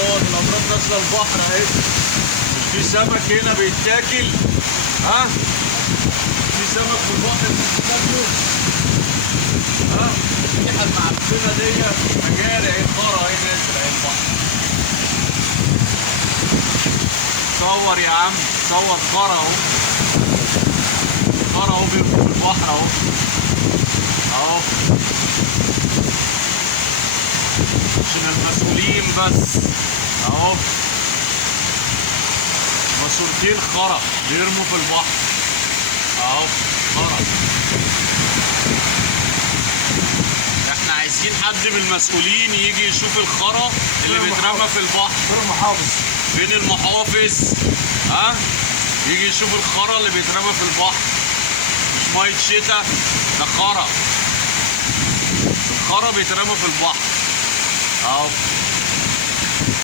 الامراض نازله البحر اهي. مش في سمك هنا بيتاكل؟ ها؟ في سمك في البحر بتاكله؟ ها؟ الريحه المعفنه ديت مجاري اهي، خرا اهي نازله اهي البحر. صور يا عم، صور خرا اهو. خرا اهو بيرموا في البحر اهو. اهو عشان المسؤولين بس. اهو ماسورتين خرا بيرموا في البحر اهو. خرا. احنا عايزين حد من المسؤولين يجي يشوف الخرا اللي بيترمى في البحر. فين المحافظ؟ فين المحافظ؟ ها؟ يجي يشوف الخرا اللي بيترمى في البحر. مش ميه شتا، ده خرا. الخرا بيترمى في البحر اهو.